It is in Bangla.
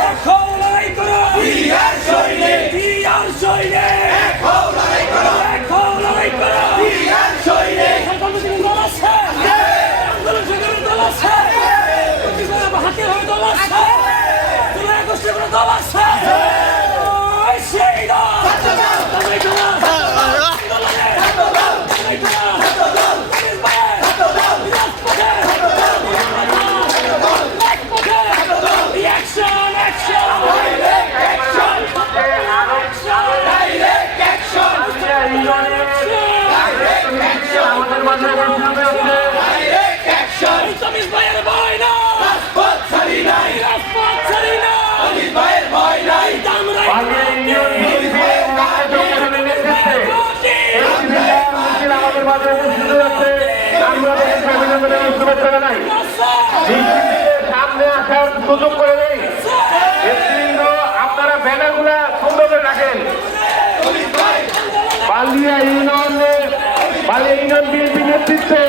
দেখো লড়াই করো বিহার সৈনিক বিয়ার সৈনিক দেখো লড়াই করো দেখো লড়াই করো বিহার সৈনিক কর্মসূচির দল আছে আন্দোলন সংগ্রামের দল আছে হাতে হবে দল আছে জুলাই আগস্টের কোনো দল আছে মাঝে উপস্থিত হয়েছে আমরা তাদেরকে অভিনন্দন এবং শুভেচ্ছা জানাই। সামনে আসার সুযোগ করে নেতৃবৃন্দ আপনারা ব্যানারগুলা সুন্দর করে রাখেন বালিয়া ইউনিয়নের বালিয়া ইউনিয়ন বিএনপি নেতৃত্বে